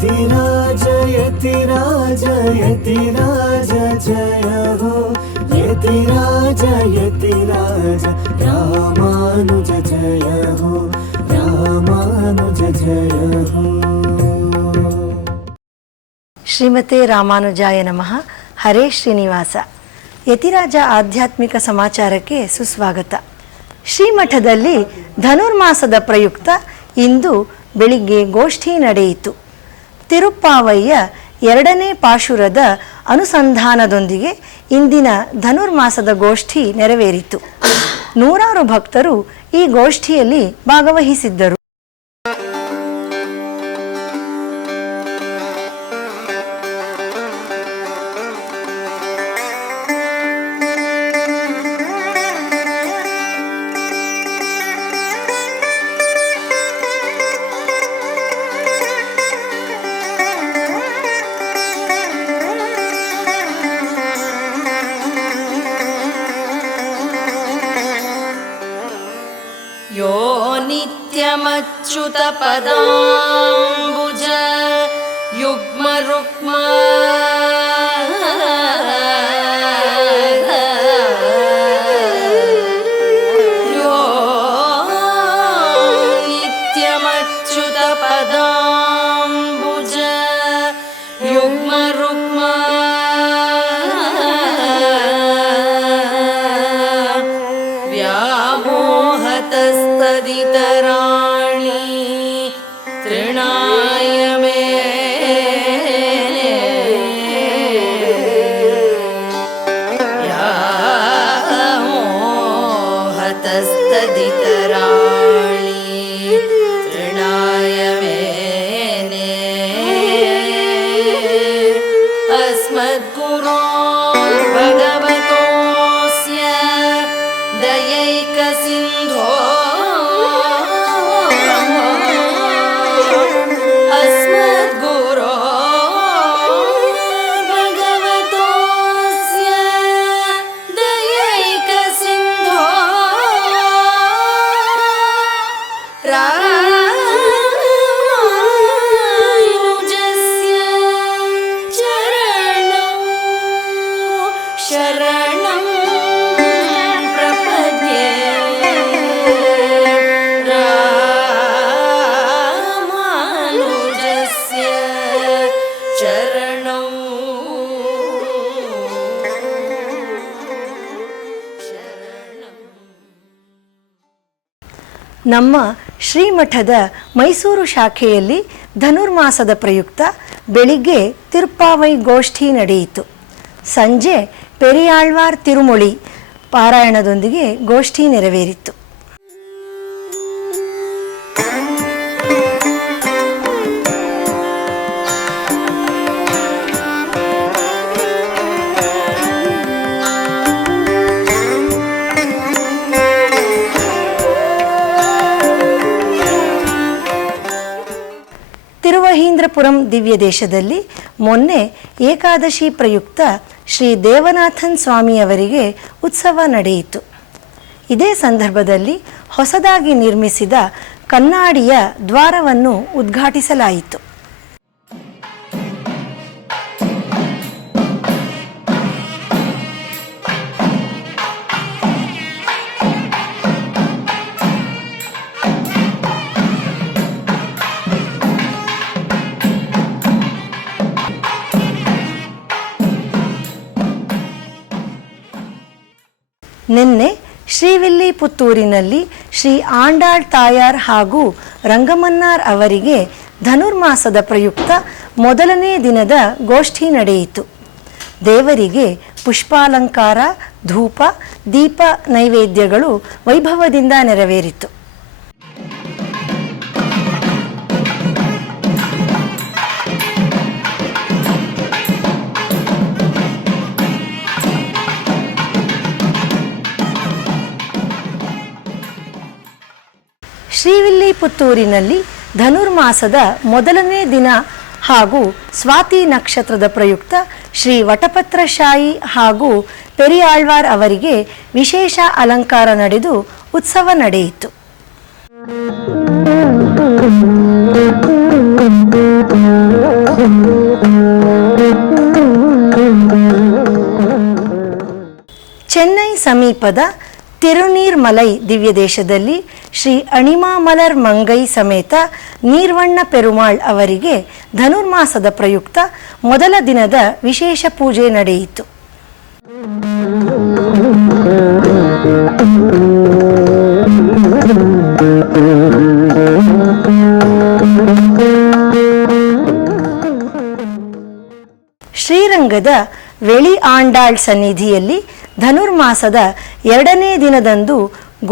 यतिराज यतिराज यतिराज जय हो यतिराज यतिराज रामानुज जय हो रामानुज जय हो। ಶ್ರೀಮತೆ ರಾಮಾನುಜಾಯ ನಮಃ. ಹರೇ ಶ್ರೀನಿವಾಸ. ಯತಿರಾಜ ಆಧ್ಯಾತ್ಮಿಕ ಸಮಾಚಾರಕ್ಕೆ ಸುಸ್ವಾಗತ. ಶ್ರೀಮಠದಲ್ಲಿ ಧನುರ್ಮಾಸದ ಪ್ರಯುಕ್ತ ಇಂದು ಬೆಳಿಗ್ಗೆ ಗೋಷ್ಠಿ ನಡೆಯಿತು. ತಿರುಪ್ಪಾವಯ್ಯ 2ನೇ ಪಾಶುರದ ಅನುಸಂಧಾನದೊಂದಿಗೆ ಇಂದಿನ ಧನುರ್ಮಾಸದ ಗೋಷ್ಠಿ ನೆರವೇರಿತು. ನೂರಾರು ಭಕ್ತರು ಈ ಗೋಷ್ಠಿಯಲ್ಲಿ ಭಾಗವಹಿಸಿದ್ದರು. यो नित्यमच्युतपदाम्बुज युग्मरुक्म यो नित्यमच्युतपदाम्बुज युग्मरुक्म तदितराणि तृणाय मेने व्यामोहतस्तदितराणि तृणाय मेने अस्मद्गुरो भगवतोऽस्य दयैकसिन्धो शरणं प्रपद्ये रामानुजस्य चरणौ ನಮ್ಮ ಶ್ರೀಮಠದ ಮೈಸೂರು ಶಾಖೆಯಲ್ಲಿ ಧನುರ್ಮಾಸದ ಪ್ರಯುಕ್ತ ಬೆಳಿಗ್ಗೆ ತಿರುಪ್ಪಾವೈ ಗೋಷ್ಠಿ ನಡೆಯಿತು. ಸಂಜೆ ಪೆರಿಯಾಳ್ವಾರ್ ತಿರುಮೊಳಿ ಪಾರಾಯಣದೊಂದಿಗೆ ಗೋಷ್ಠಿ ನೆರವೇರಿತು. ತಿರುವಹೀಂದ್ರಪುರಂ ದಿವ್ಯ ದೇಶದಲ್ಲಿ ಮೊನ್ನೆ ಏಕಾದಶಿ ಪ್ರಯುಕ್ತ ಶ್ರೀ ದೇವನಾಥನ್ ಸ್ವಾಮಿಯವರಿಗೆ ಉತ್ಸವ ನಡೆಯಿತು. ಇದೇ ಸಂದರ್ಭದಲ್ಲಿ ಹೊಸದಾಗಿ ನಿರ್ಮಿಸಿದ ಕನ್ನಾಡಿಯ ದ್ವಾರವನ್ನು ಉದ್ಘಾಟಿಸಲಾಯಿತು. ನಿನ್ನೆ ಶ್ರೀವಿಲ್ಲಿಪುತ್ತೂರಿನಲ್ಲಿ ಶ್ರೀ ಆಂಡಾಳ್ ತಾಯಾರ್ ಹಾಗೂ ರಂಗಮನ್ನಾರ್ ಅವರಿಗೆ ಧನುರ್ಮಾಸದ ಪ್ರಯುಕ್ತ ಮೊದಲನೇ ದಿನದ ಗೋಷ್ಠಿ ನಡೆಯಿತು. ದೇವರಿಗೆ ಪುಷ್ಪಾಲಂಕಾರ, ಧೂಪ, ದೀಪ ನೈವೇದ್ಯಗಳು ವೈಭವದಿಂದ ನೆರವೇರಿತು. ಶ್ರೀವಿಲ್ಲಿಪುತ್ತೂರಿನಲ್ಲಿ ಧನುರ್ಮಾಸದ ಮೊದಲನೇ ದಿನ ಹಾಗೂ ಸ್ವಾತಿ ನಕ್ಷತ್ರದ ಪ್ರಯುಕ್ತ ಶ್ರೀ ವಟಪತ್ರಶಾಯಿ ಹಾಗೂ ಪೆರಿಯಾಳ್ವಾರ್ ಅವರಿಗೆ ವಿಶೇಷ ಅಲಂಕಾರ ನಡೆದು ಉತ್ಸವ ನಡೆಯಿತು. ಚೆನ್ನೈ ಸಮೀಪದ ತಿರುನೀರ್ಮಲೈ ದಿವ್ಯದೇಶದಲ್ಲಿ ಶ್ರೀ ಅಣಿಮಾಮಲರ್ ಮಂಗೈ ಸಮೇತ ನೀರ್ವಣ್ಣ ಪೆರುಮಾಳ್ ಅವರಿಗೆ ಧನುರ್ಮಾಸದ ಪ್ರಯುಕ್ತ ಮೊದಲ ದಿನದ ವಿಶೇಷ ಪೂಜೆ ನಡೆಯಿತು. ಶ್ರೀರಂಗದ ವೆಳಿ ಆಂಡಾಳ್ ಸನ್ನಿಧಿಯಲ್ಲಿ ಧನುರ್ಮಾಸದ 2ನೇ ದಿನದಂದು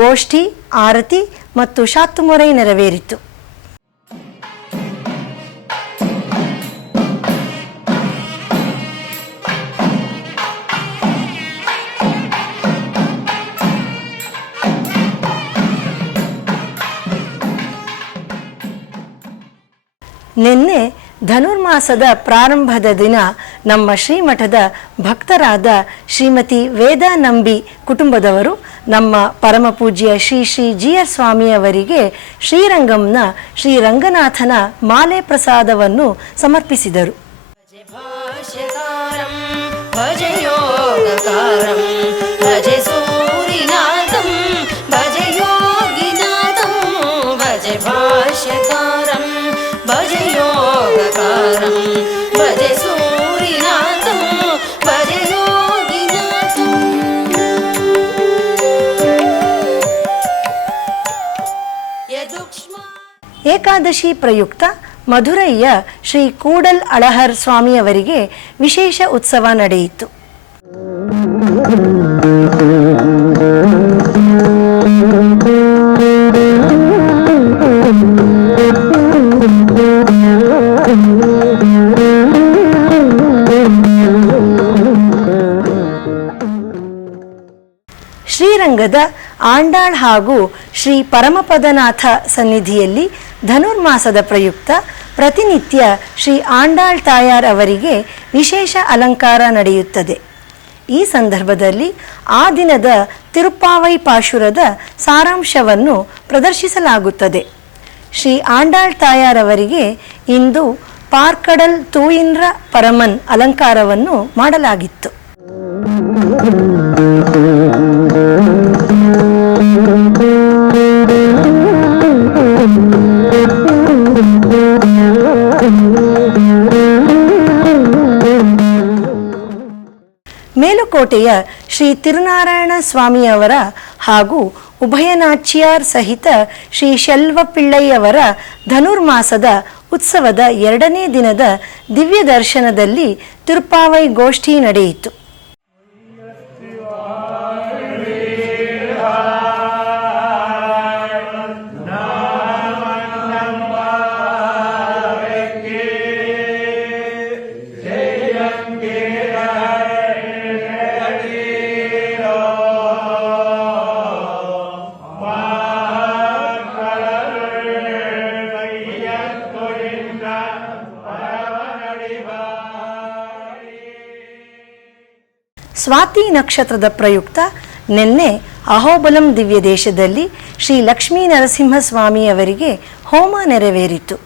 ಗೋಷ್ಠಿ, ಆರತಿ ಮತ್ತು ಶಾತುಮೊರೈ ನೆರವೇರಿತು. ನಿನ್ನೆ ಧನುರ್ಮಾಸದ ಪ್ರಾರಂಭದ ದಿನ ನಮ್ಮ ಶ್ರೀಮಠದ ಭಕ್ತರಾದ ಶ್ರೀಮತಿ ವೇದಾ ನಂಬಿ ಕುಟುಂಬದವರು ನಮ್ಮ ಪರಮಪೂಜ್ಯ ಶ್ರೀ ಶ್ರೀ ಜಿ.ಆರ್. ಸ್ವಾಮಿಯವರಿಗೆ ಶ್ರೀರಂಗಂನ ಶ್ರೀರಂಗನಾಥನ ಮಾಲೆ ಪ್ರಸಾದವನ್ನು ಸಮರ್ಪಿಸಿದರು. ಏಕಾದಶಿ ಪ್ರಯುಕ್ತ ಮಧುರೈಯ ಶ್ರೀ ಕೂಡಲ್ ಅಳಹರ್ ಸ್ವಾಮಿಯವರಿಗೆ ವಿಶೇಷ ಉತ್ಸವ ನಡೆಯಿತು. ಶ್ರೀರಂಗದ ಆಂಡಾಳ್ ಹಾಗೂ ಶ್ರೀ ಪರಮಪದನಾಥ ಸನ್ನಿಧಿಯಲ್ಲಿ ಧನುರ್ಮಾಸದ ಪ್ರಯುಕ್ತ ಪ್ರತಿನಿತ್ಯ ಶ್ರೀ ಆಂಡಾಳ್ ತಾಯಾರ್ ಅವರಿಗೆ ವಿಶೇಷ ಅಲಂಕಾರ ನಡೆಯುತ್ತದೆ. ಈ ಸಂದರ್ಭದಲ್ಲಿ ಆ ದಿನದ ತಿರುಪ್ಪಾವೈ ಪಾಶುರದ ಸಾರಾಂಶವನ್ನು ಪ್ರದರ್ಶಿಸಲಾಗುತ್ತದೆ. ಶ್ರೀ ಆಂಡಾಳ್ ತಾಯಾರ್ ಅವರಿಗೆ ಇಂದು ಪಾರ್ಕಡಲ್ ತೂಯಿನ್ರ ಪರಮನ್ ಅಲಂಕಾರವನ್ನು ಮಾಡಲಾಗಿತ್ತು. ಮೇಲುಕೋಟೆಯ ಶ್ರೀ ತಿರುನಾರಾಯಣ ಸ್ವಾಮಿಯವರ ಹಾಗೂ ಉಭಯನಾಚ್ಯಾರ್ ಸಹಿತ ಶ್ರೀ ಶೆಲ್ವ ಪಿಳ್ಳೈಯವರ ಧನುರ್ಮಾಸದ ಉತ್ಸವದ 2ನೇ ದಿನದ ದಿವ್ಯ ದರ್ಶನದಲ್ಲಿ ತಿರುಪ್ಪಾವೈ ಗೋಷ್ಠಿ ನಡೆಯಿತು. ಸ್ವಾತಿ ನಕ್ಷತ್ರದ ಪ್ರಯುಕ್ತ ನಿನ್ನೆ ಅಹೋಬಲಂ ದಿವ್ಯ ದೇಶದಲ್ಲಿ ಶ್ರೀ ಲಕ್ಷ್ಮೀ ನರಸಿಂಹಸ್ವಾಮಿಯವರಿಗೆ ಹೋಮ ನೆರವೇರಿತು.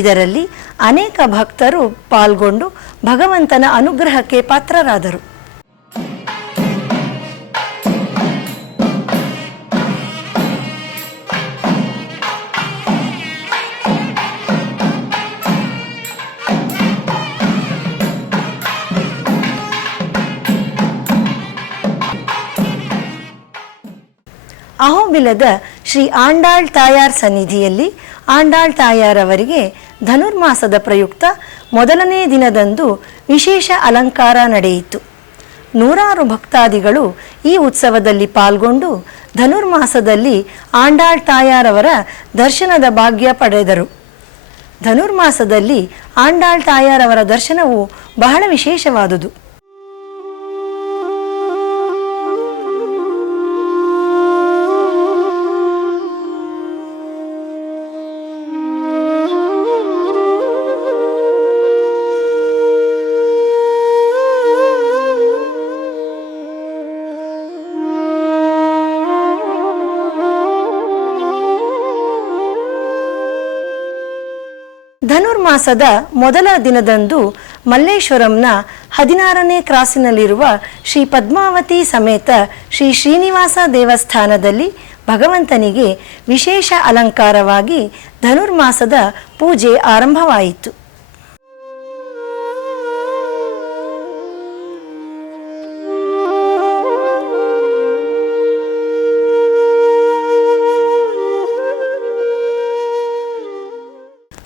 ಇದರಲ್ಲಿ ಅನೇಕ ಭಕ್ತರು ಪಾಲ್ಗೊಂಡು ಭಗವಂತನ ಅನುಗ್ರಹಕ್ಕೆ ಪಾತ್ರರಾದರು. ಅಹೋಬಿಲದ ಶ್ರೀ ಆಂಡಾಳ್ ತಾಯಾರ್ ಸನ್ನಿಧಿಯಲ್ಲಿ ಆಂಡಾಳ್ ತಾಯಾರ್ ಅವರಿಗೆ ಧನುರ್ಮಾಸದ ಪ್ರಯುಕ್ತ ಮೊದಲನೇ ದಿನದಂದು ವಿಶೇಷ ಅಲಂಕಾರ ನಡೆಯಿತು. ನೂರಾರು ಭಕ್ತಾದಿಗಳು ಈ ಉತ್ಸವದಲ್ಲಿ ಪಾಲ್ಗೊಂಡು ಧನುರ್ಮಾಸದಲ್ಲಿ ಆಂಡಾಳ್ ತಾಯಾರ್ ಅವರ ದರ್ಶನದ ಭಾಗ್ಯ ಪಡೆದರು. ಧನುರ್ಮಾಸದಲ್ಲಿ ಆಂಡಾಳ್ ತಾಯಾರ್ ಅವರ ದರ್ಶನವು ಬಹಳ ವಿಶೇಷವಾದುದು. ಧನುರ್ಮಾಸದ ಮೊದಲ ದಿನದಂದು ಮಲ್ಲೇಶ್ವರಂನ 16ನೇ ಕ್ರಾಸಿನಲ್ಲಿರುವ ಶ್ರೀ ಪದ್ಮಾವತಿ ಸಮೇತ ಶ್ರೀ ಶ್ರೀನಿವಾಸ ದೇವಸ್ಥಾನದಲ್ಲಿ ಭಗವಂತನಿಗೆ ವಿಶೇಷ ಅಲಂಕಾರವಾಗಿ ಧನುರ್ಮಾಸದ ಪೂಜೆ ಆರಂಭವಾಯಿತು.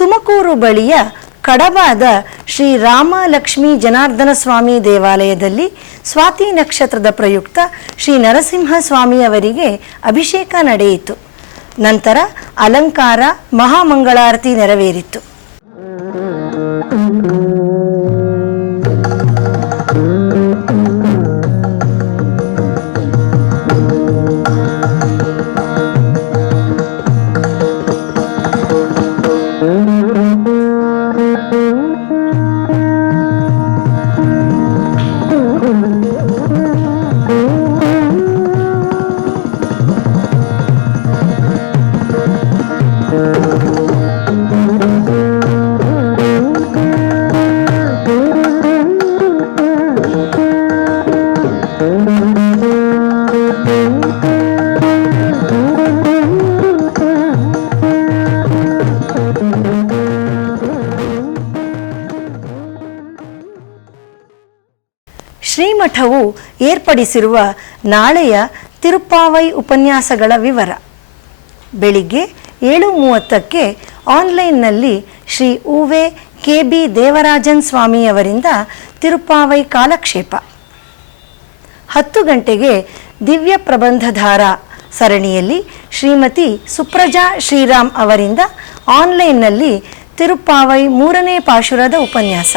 ತುಮಕೂರು ಬಳಿಯ ಕಡಬಾದ ಶ್ರೀ ರಾಮ ಲಕ್ಷ್ಮೀ ಜನಾರ್ದನ ಸ್ವಾಮಿ ದೇವಾಲಯದಲ್ಲಿ ಸ್ವಾತಿ ನಕ್ಷತ್ರದ ಪ್ರಯುಕ್ತ ಶ್ರೀ ನರಸಿಂಹ ಸ್ವಾಮಿಯವರಿಗೆ ಅಭಿಷೇಕ ನಡೆಯಿತು. ನಂತರ ಅಲಂಕಾರ ಮಹಾಮಂಗಳಾರತಿ ನೆರವೇರಿತು. ಶ್ರೀಮಠವು ಏರ್ಪಡಿಸಿರುವ ನಾಳೆಯ ತಿರುಪ್ಪಾವೈ ಉಪನ್ಯಾಸಗಳ ವಿವರ. ಬೆಳಿಗ್ಗೆ 7:30ಕ್ಕೆ ಆನ್ಲೈನ್ನಲ್ಲಿ ಶ್ರೀ ಉವೆ ಕೆ.ಬಿ. ದೇವರಾಜನ್ ಸ್ವಾಮಿಯವರಿಂದ ತಿರುಪ್ಪಾವೈ ಕಾಲಕ್ಷೇಪ. 10 ಗಂಟೆಗೆ ದಿವ್ಯ ಪ್ರಬಂಧಧಾರ ಸರಣಿಯಲ್ಲಿ ಶ್ರೀಮತಿ ಸುಪ್ರಜಾ ಶ್ರೀರಾಮ್ ಅವರಿಂದ ಆನ್ಲೈನ್ನಲ್ಲಿ ತಿರುಪ್ಪಾವೈ 3ನೇ ಪಾಶುರದ ಉಪನ್ಯಾಸ.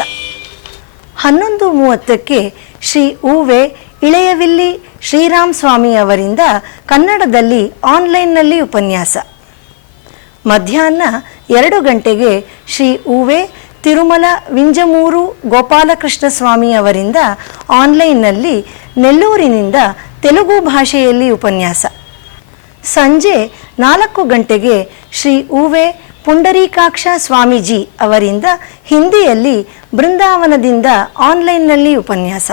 11:30ಕ್ಕೆ ಶ್ರೀ ಉವೆ ಇಳೆಯವಿಲ್ಲಿ ಶ್ರೀರಾಮ್ ಸ್ವಾಮಿ ಅವರಿಂದ ಕನ್ನಡದಲ್ಲಿ ಆನ್ಲೈನ್ನಲ್ಲಿ ಉಪನ್ಯಾಸ. ಮಧ್ಯಾಹ್ನ 2 ಗಂಟೆಗೆ ಶ್ರೀ ಉವೆ ತಿರುಮಲ ವಿಂಜಮೂರು ಗೋಪಾಲಕೃಷ್ಣ ಸ್ವಾಮಿ ಅವರಿಂದ ಆನ್ಲೈನ್ನಲ್ಲಿ ನೆಲ್ಲೂರಿನಿಂದ ತೆಲುಗು ಭಾಷೆಯಲ್ಲಿ ಉಪನ್ಯಾಸ. ಸಂಜೆ 4 ಗಂಟೆಗೆ ಶ್ರೀ ಉವೆ ಪುಂಡರೀಕಾಕ್ಷ ಸ್ವಾಮೀಜಿ ಅವರಿಂದ ಹಿಂದಿಯಲ್ಲಿ ಬೃಂದಾವನದಿಂದ ಆನ್ಲೈನ್ನಲ್ಲಿ ಉಪನ್ಯಾಸ.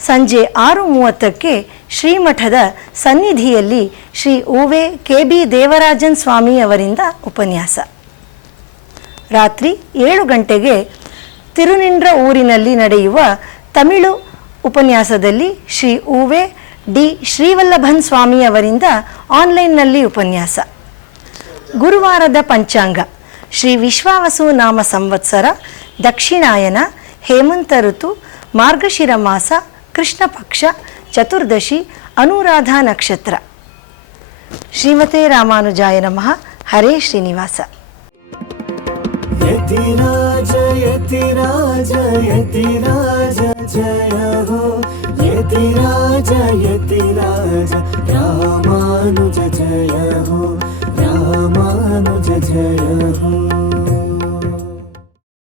ಸಂಜೆ 6:30ಕ್ಕೆ ಶ್ರೀಮಠದ ಸನ್ನಿಧಿಯಲ್ಲಿ ಶ್ರೀ ಉವೆ ಕೆ.ಬಿ. ದೇವರಾಜನ್ ಸ್ವಾಮಿ ಅವರಿಂದ ಉಪನ್ಯಾಸ. ರಾತ್ರಿ 7 ಗಂಟೆಗೆ ತಿರುನಿಂಡ್ರ ಊರಿನಲ್ಲಿ ನಡೆಯುವ ತಮಿಳು ಉಪನ್ಯಾಸದಲ್ಲಿ ಶ್ರೀ ಉವೆ ಡಿ ಶ್ರೀವಲ್ಲಭನ್ ಸ್ವಾಮಿ ಅವರಿಂದ ಆನ್ಲೈನ್ನಲ್ಲಿ ಉಪನ್ಯಾಸ. ಗುರುವಾರದ ಪಂಚಾಂಗ ಶ್ರೀ ವಿಶ್ವಾವಸು ನಾಮ ಸಂವತ್ಸರ, ದಕ್ಷಿಣಾಯನ, ಹೇಮಂತ ಋತು, ಮಾರ್ಗಶಿರ ಮಾಸ, ಕೃಷ್ಣ ಪಕ್ಷ, ಚತುರ್ದಶಿ, ಅನುರಾಧ ನಕ್ಷತ್ರ. ಶ್ರೀಮತೆ ರಾಮಾನುಜಾಯ ನಮಃ. ಹರೇ ಶ್ರೀನಿವಾಸ. ಯತಿರಾಜ ಯತಿರಾಜ ಯತಿರಾಜ ಜಯ ಹೋ ಯತಿರಾಜ ಯತಿರಾಜ